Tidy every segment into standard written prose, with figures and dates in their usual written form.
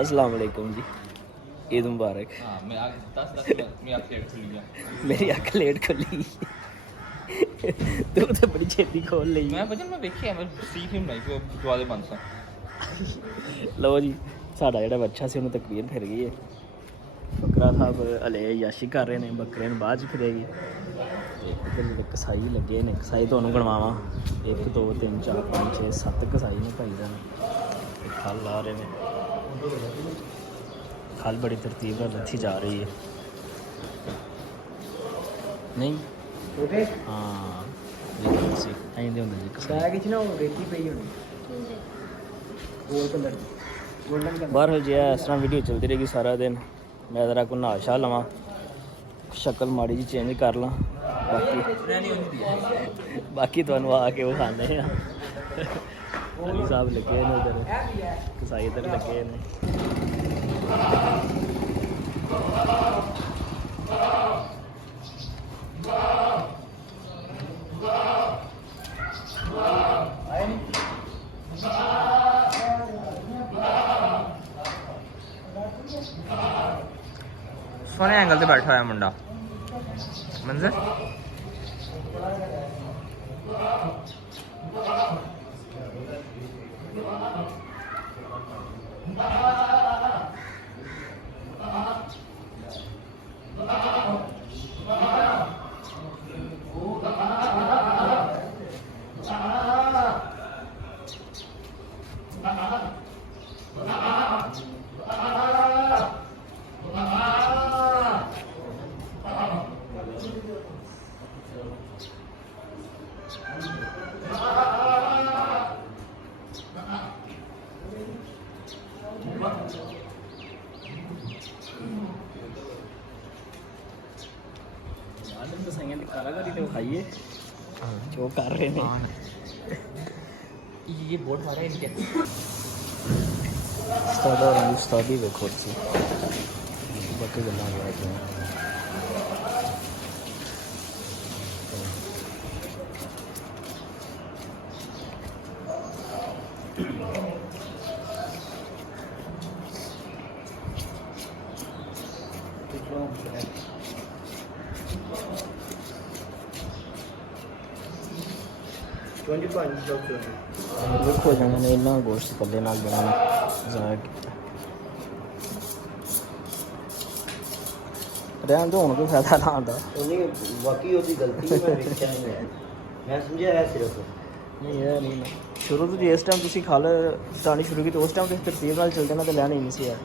अस्सलाम वालेकुम जी, ईद मुबारक। मेरी अख लेट खुली तू तो बड़ी छेती खोल ली। मैं देखिया मैं सीख ही बनाई दरवाजे बंद सा। लो जी साडा जेह्ड़ा बच्चा सी उन्हें तकबीर फिर गई है। बकरा साहब हले याशी कर रहे हैं, बकरे ने बाद च फिरेगी। इधर जेह्ड़े कसाई लगे ने, कसाई तुहानूं गणवावां 1 2 3 4 5 6 7 कसाई ने भाई जान। खल ला रहे हैं, खल बड़ी तरतीब नाल रखी जा रही है। नहीं हाँ सी ऐं दे हुंदे जी कसाई किछ ना रेती पई होनी गोल कलर गोल्डन कलर। बहरहाल जी इस तरह वीडियो चलती रहेगी सारा दिन। मैं ज़रा को नहा शा लवां, शक्ल माड़ी जी चेंज कर ला, बाकी तुहानूं आके वो खाने हैं। अली साहब लगे ने उधर, कसाई इधर लगे ने। सोने एंगल से बैठा है मुंडा मंजर। कसाइयां की कारागरी तो खाइए जो कर रहे हैं। ये बोर्ड मारा है इनके। उस्ताद और उस्तादी देखो सी बाकी गल्लां कर रहे हैं। देखो जाने ने इन्ना गोश्त पल्ले नाल देना ज़ाया कीता। रहन दो हुण कोई फायदा ना आंदा। बाकी ओदी गलती है, मैं वेख्या नहीं है, मैं समझा है सिर्फ नहीं है नहीं शुरू तो जिस टाइम तुसीं खल तानी शुरू की तो उस टाइम तो तरतीब नाल चलदे ना तो लैनी नहीं सी यार।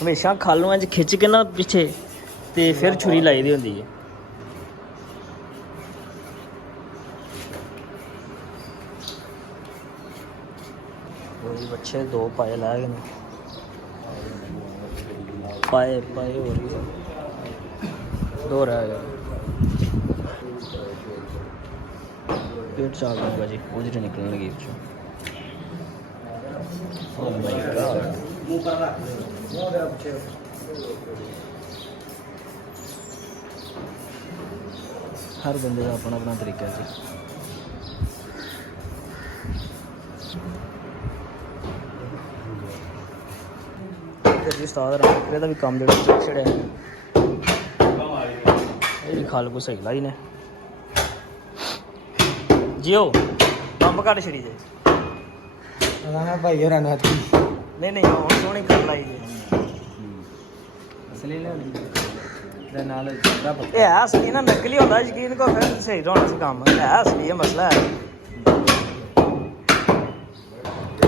हमेशा खल नूं इंज खिच के ना पिछे ते फिर छुरी लाई दी हुंदी है। बच्चे 2 पाए लै गए पाए पाए हो रही 2 रह गए। पेट चाल लगा जी उजरे निकलने लगी बच्चों। ओह माय गॉड मुंह पर रख मुंह दे बच्चे। हर बंदे का अपना अपना तरीका है जी। जी उस्ताद बकरे का भी काम जो छड़िया ये खल को सही लाई ने जियो बंब घट छड़ी जे भाई होरा नाती नहीं नहीं और सोहनी खल लाई जे असली ले ते नाल जड़ा ये है असली ना नकली होता यकीन को फिर सही होना सी काम है असली ये मसला है।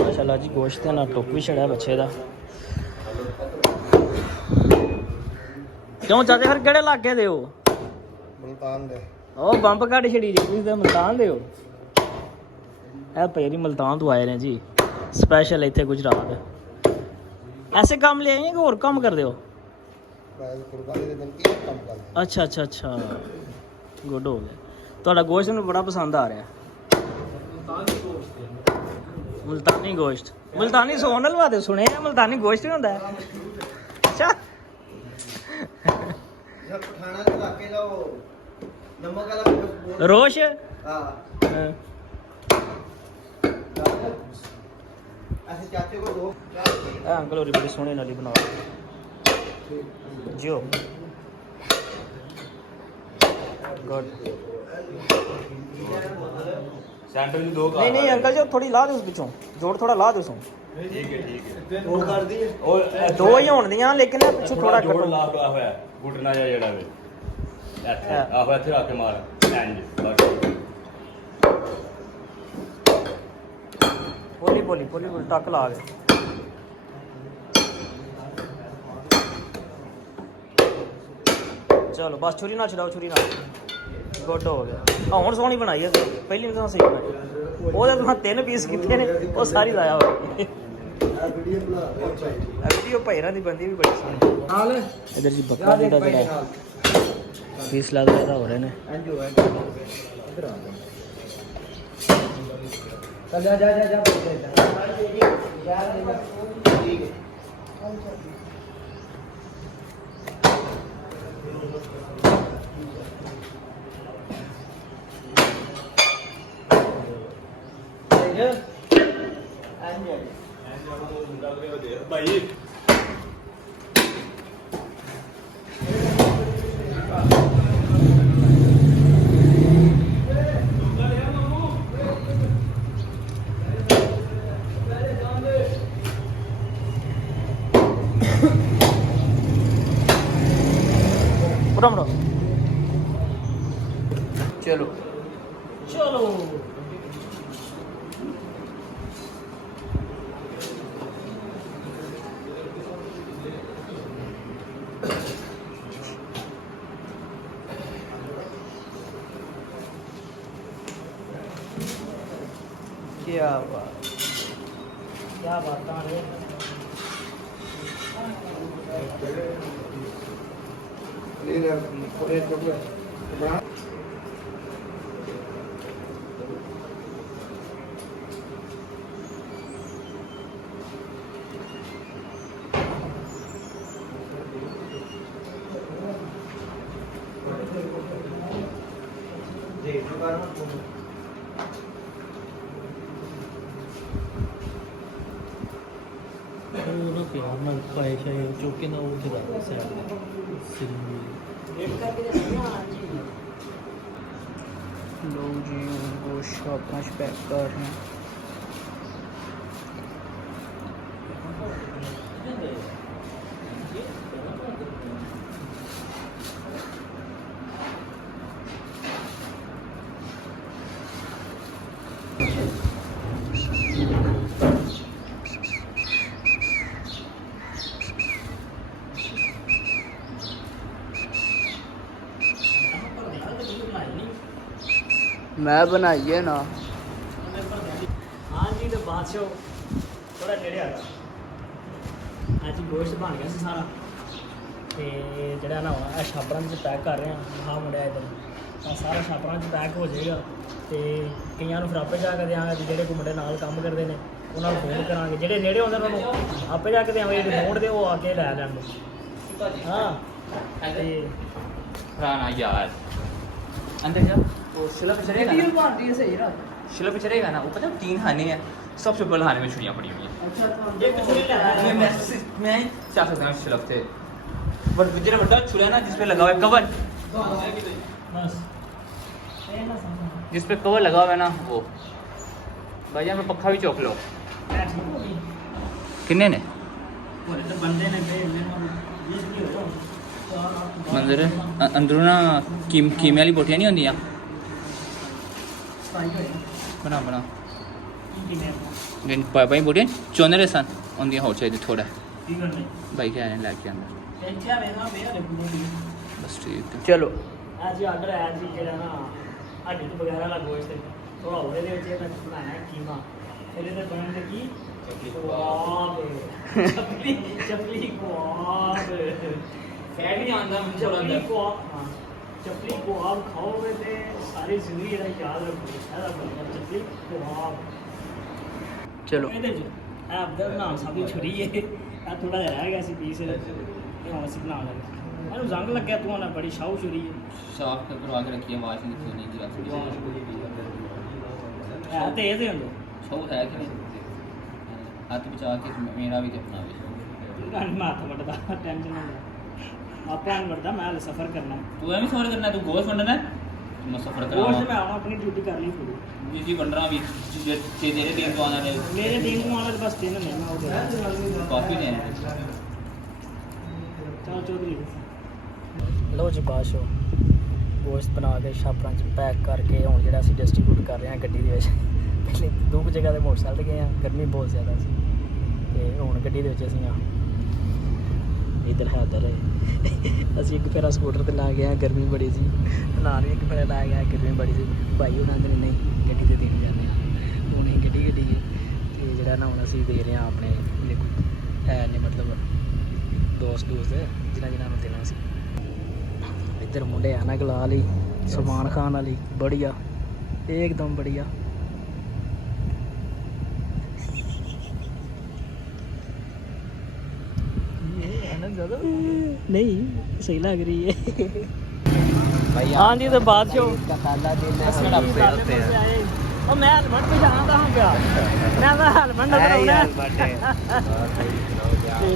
माशाल्लाह जी गोश्त ना टुक भी छड़ा बच्चे का। क्यों चाचे फिर केड़े इलाके दे हो? मुल्तान दे ओ बंब घट छड़ी जी तुसीं ते मुल्तान दे हो। ए पेरी मुल्तान तो आए ने जी स्पेशल इत्थे गुजरात। ऐसे काम ले आए कि होर काम कर दे हो? कुर्बानी दे दिन की काम कर। अच्छा अच्छा अच्छा गुड हो गया। तुहाडा गोश्त मैनूं बड़ा पसंद आ रहा है। मुल्तानी गोश्त मुल्तानी सोन हलवा ते सुने मुल्तानी गोश्त ही होंदा है। अच्छा खाना के इलाके का वो नमक वाला रोश हां ਇਹ ਅੰਕਲ ਹੋਰੀ ਬੜੀ ਸੋਹਣੇ ਨਾਲ ਹੀ ਬਣਾ ਜਿਓ ਗੁੱਡ ਸੈਂਟਰ ਨੂੰ ਦੋ ਨਹੀਂ ਨਹੀਂ ਅੰਕਲ ਜੀ ਥੋੜੀ ਲਾ ਦਿਓ ਉਸ ਵਿੱਚੋਂ ਜੋੜ ਥੋੜਾ ਲਾ ਦਿਓ ਸੋ ਠੀਕ ਹੈ ਦੋ ਕਰ ਦਈਏ ਉਹ ਦੋ ਹੀ ਹੋਣਦੀਆਂ ਲੇਕਿਨ ਪਿੱਛੋਂ ਥੋੜਾ ਜੋੜ ਕੱਟੋ ਲਾ ਪਿਆ ਹੋਇਆ ਗੁੱਟਣਾ ਜਿਹਾ ਜਿਹੜਾ ਵੇ ਇੱਥੇ ਆਹੋ ਇੱਥੇ ਆ ਕੇ ਮਾਰ ਇੰਜ ਬਸ ਬੋਲੀ ਬੋਲੀ ਬੋਲੀ ਬੋਲੀ ਟੱਕ ਲਾ ਦੇ ਚਲੋ ਬਸ ਛੁਰੀ ਨਾਲ ਛਡਾਓ ਛੁਰੀ ਨਾਲ ਗੁੱਡ ਹੋ ਗਿਆ ਆ ਹੁਣ ਸੋਹਣੀ ਬਣਾਈ ਹੈ ਪਹਿਲੀ ਨੂੰ ਤਾਂ ਸਹੀ ਬਣਾਈ ਉਹਦੇ ਤੋਂ 3 ਪੀਸ ਕੀਤੇ ਨੇ ਉਹ ਸਾਰੀ ਲਾਇਆ ਹੋਇਆ ਵੀਡੀਓ ਬਣਾ ਵੀਡੀਓ ਭਾਈਰਾਂ ਦੀ ਬੰਦੀ ਵੀ ਬੜੀ ਸੋਹਣੀ ਹਾਲ ਇਧਰ ਜੀ ਬੱਕਰਾ ਜਿਹੜਾ ਪੀਸ ਲਾ ਜ਼ਿਆਦਾ ਹੋ ਰਹੇ ਨੇ ਅੰਜੋ ਇਧਰ ਆ ਚੱਲ ਜਾ ਜਾ ਜਾ ਭਾਈ ਮੁੜੋ ਚਲੋ ਚਲੋ क्या बात क्या बात है ਉਹਨੂੰ ਪਿਆਰ ਨਾਲ ਪਾਏ ਸ਼ਾਇ ਚੌਕੇ ਨਾਲ ਉਹ ਚਲਾ ਸਾਈਡ ਸਿਰ लो जी वो शॉप पैक कर रहे हैं मैं बनाइए ना हाँ जी तो बादशाह थोड़ा नेड़े आ गया आज गोश्त बन गया सारा ਤੇ ਜਿਹੜਾ ਨਾ ਇਹ ਛਾਪਰਾਂ 'ਚ ਪੈਕ ਕਰ ਰਹੇ ਹਾਂ ਹਾਂ ਮੁੰਡਿਆ ਇੱਧਰ ਆ ਸਾਰਾ ਛਾਪਰਾਂ 'ਚ ਪੈਕ ਹੋ ਜਾਏਗਾ ਤੇ ਕਈਆਂ ਨੂੰ ਫਿਰ ਆਪੇ ਜਾ ਕੇ ਦਿਆਂਗੇ ਜਿਹੜੇ ਕੋਈ ਮੁੰਡੇ ਨਾਲ ਕੰਮ ਕਰਦੇ ਨੇ ਉਹਨਾਂ ਨੂੰ ਫੋਨ ਕਰਾਂਗੇ ਜਿਹੜੇ ਨੇੜੇ ਹੁੰਦੇ ਉਹਨਾਂ ਨੂੰ ਆਪੇ ਜਾ ਕੇ ਦਿਆਂਗੇ ਜਿਹੜੇ ਮੋੜ ਦੇ ਉਹ ਆ ਕੇ ਲੈ ਲੈਣਗੇ ਹਾਂ ਤੇ ਰਾਣਾ ਯਾਰ अंदर जा वो शिला पे चढ़ेगा ना शिला पे चढ़ेगा ना वो पता है 3 खाने हैं सबसे पहले खाने में छुरियाँ पड़ी हुई हैं ਇਹ ਕਿੱਥੇ ਲੈ मैं क्या सकता हूँ शिलफ थे बट जरा बड़ा छुरा ना जिस पे लगा हुआ है कवर बस जिस पे कवर लगा हुआ है ना वो भाईजान में पक्का भी चौक लो किन्ने ने ਬੰਦੇ ਨੇ ਤੇ ਇਹ ਕੀ ਹੋਇਆ मंदिर अंदरों ना कीमे वाली बोटियां नहीं होंदियां बना बना जिन पाई बोटियां चौने रे सन होंदियां हो चाहिए थोड़ा ਕੀ ਕਰਨੇ भाई क्या है लाके अंदर ਇੱਥੇ ਆ ਵੇਖਾ ਪਿਆ ਦੇਖੋ बस ठीक है ਚਲੋ ਅੱਜ ਆਰਡਰ ਆਇਆ ਜੀ ਜਿਹੜਾ ਨਾ ਹੱਡੀ ਤੋਂ ਬਗੈਰ ਵਾਲਾ ਗੋਸ਼ਤ ਥੋੜਾ ਉਹਦੇ ਦੇ ਵਿੱਚ ਇਹਨਾਂ ਬਣਾਇਆ ਕੀਮਾ ਇਹਦੇ ਤੇ ਬਣਨ ਦੇ ਕੀ ਕਬਾਬ ਚਪਲੀ ਚਪਲੀ ਕਬਾਬ फैट नहीं आंदा ਚਪਲੀ ਕਬਾਬ ਹਾਂ ਚਪਲੀ ਕਬਾਬ ਖਾਓਗੇ ਤੇ ਸਾਰੀ ਜ਼ਿੰਦਗੀ ਇਹਦਾ ਯਾਦ ਰੱਖੋਗੇ ਇਹਦਾ ਬਣਿਆ ਚਪਲੀ ਕਬਾਬ चलो ਇਹਦੇ ਚ ਇਹ ਅਬਦਲ ਨਾਮ ਸਾਹਿਬ ਦੀ ਛੁਰੀ ਹੈ ਇਹ ਥੋੜਾ ਜਿਹਾ ਰਹਿ ਗਿਆ ਸੀ ਪੀਸ ਇਹ ਹੁਣ ਅਸੀਂ ਬਣਾਉਣ ਲੱਗੇ ਇਹਨੂੰ ਜ਼ੰਗ ਲੱਗਿਆ ਤੂੰ ਨਾ ਬੜੀ ਸ਼ਾਹੂ ਛੁਰੀ ਹੈ साफ करवा के रखिए आवाज नहीं क्यों नहीं की रख ਇਹ ਤੇ ਇਹਦੇ ਹੁੰਦੇ छो है कि नहीं ਹੱਥ ਬਚਾ ਕੇ ਮੇਰਾ ਵੀ ਤੇ ਆਪਣਾ ਵੀ ਗਾਣੀ ਮਾਥ ਵੱਡਦਾ ਟੈਨਸ਼ਨ ਨਾ ਲੈ ਆਪਾਂ ਨੂੰ ਵੱਡਦਾ ਮੈਂ ਹਲੇ ਸਫ਼ਰ ਕਰਨਾ ਤੂੰ ਐਵੇਂ ਸਫਰ ਕਰਨਾ ਤੂੰ ਗੋਸ਼ ਵੰਡਣਾ ਮੈਂ ਸਫਰ ਹੋਰ ਕਰਾਵਾਂ ਮੈਂ ਆਉਣਾ ਆਪਣੀ ਡਿਊਟੀ ਕਰ ਲਈ ਪੂਰੀ ਜੀ ਵੰਡਣਾ ਵੀ ਤੇ ਤੇਰੇ ਦਿਨ ਤੋਂ ਆਣਾ ਨੇ ਮੇਰੇ ਦਿਨ ਨੂੰ ਆਉਣਾ ਬਸ 3 ਨੇ ਮੈਂ ਹੋ ਗਿਆ ਕਾਫੀ ਨੇ ਚਲੋ ਚੌਧਰੀ ਲੋ ਜੀ ਬਾਸ਼ੋ ਗੋਸ਼ਤ ਬਣਾ ਕੇ ਛਾਪਰਾਂ 'ਚ ਪੈਕ ਕਰਕੇ ਹੁਣ ਜਿਹੜਾ ਅਸੀਂ ਡਿਸਟ੍ਰੀਬਿਊਟ ਕਰ ਰਹੇ ਹਾਂ ਗੱਡੀ ਦੇ ਵਿੱਚ ਪਹਿਲੇ 2 ਜਗ੍ਹਾ ਤੇ ਮੋਟਰਸਾਈਕਲ ਤੇ ਗਏ ਹਾਂ ਗਰਮੀ ਬਹੁਤ ਜ਼ਿਆਦਾ ਸੀ ਤੇ ਹੁਣ ਗੱਡੀ ਦੇ ਵਿੱਚ ਅਸੀਂ ਆ ਇੱਧਰ ਹੈ ਇੱਧਰ ਅਸੀਂ ਇੱਕ ਫੇਰਾ ਸਕੂਟਰ ਤੇ ਲਾ ਗਏ ਹਾਂ ਗਰਮੀ ਬੜੀ ਸੀ ਨਾਲ ਇੱਕ ਫੇਰਾ ਲਾ ਗਿਆ ਗਰਮੀ ਬੜੀ ਸੀ ਭਾਈ ਉਹਨਾਂ ਦੇ ਨਹੀਂ ਗੱਡੀ ਤੇ ਦੇਣ ਜਾਂਦੇ ਹੁਣ ਅਸੀਂ ਗੱਡੀ ਤੇ ਜਿਹੜਾ ਨਾ ਹੁਣ ਅਸੀਂ ਦੇ ਰਹੇ ਹਾਂ ਆਪਣੇ ਜਿਹੜੇ ਕੋਈ ਹੈ ਨੇ ਮਤਲਬ ਦੋਸਤ ਜਿਨ੍ਹਾਂ ਨੂੰ ਦੇਣਾ ਸੀ ਇੱਧਰ ਮੁੰਡੇ ਐਨਕ ਲਾ ਲਈ ਸਲਮਾਨ ਖਾਨ ਵਾਲੀ ਬੜੀਆ एकदम बढ़िया नहीं सही लग रही है हाँ जी तो बात शो मैं हेलमेट पे जाना था क्या मैं हेलमेट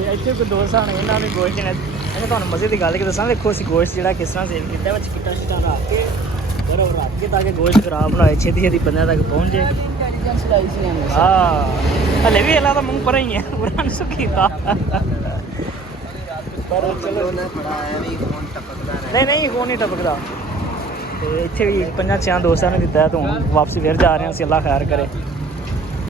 ਇੱਥੇ ਕੋਈ ਦੋਸਤ ਆਣੇ ਇਹਨਾਂ ਨੇ ਗੋਸ਼ਤ ਦੇਣਾ ਇਹਨੇ ਤੁਹਾਨੂੰ ਮਜ਼ੇ ਦੀ ਗੱਲ ਕਿ ਦੱਸਾਂ ਦੇਖੋ ਅਸੀਂ ਗੋਸ਼ਤ ਜਿਹੜਾ ਕਿਸ ਤਰ੍ਹਾਂ ਸੇਵ ਕੀਤਾ ਵਿੱਚ ਕਿੱਟਾ ਸ਼ਿੱਟਾ ਰੱਖ ਕੇ ਬਰਫ ਰੱਖ ਕੇ ਤਾਂ ਕਿ ਗੋਸ਼ਤ ਖਰਾਬ ਨਾ ਹੋਏ ਛੇਤੀ ਛੇਤੀ ਬੰਦਿਆਂ ਤੱਕ ਪਹੁੰਚ ਜੇ ਹਾਂ ਹਲੇ ਵੀ ਇਹਲਾ ਤਾਂ ਮੂੰਹ ਪਰ ਹੀ ਹੈ ਪੂਰਾ ਨਹੀਂ ਸੁੱਕੀਤਾ ਨਹੀਂ ਫੋਨ ਨਹੀਂ ਟਪਕਦਾ ਤੇ ਇੱਥੇ ਵੀ 5-6 ਦੋਸਤਾਂ ਨੇ ਦਿੱਤਾ ਤਾਂ ਹੁਣ ਵਾਪਸੀ ਫਿਰ ਜਾ ਰਹੇ ਹਾਂ ਅਸੀਂ ਅੱਲਾ ਖੈਰ ਕਰੇ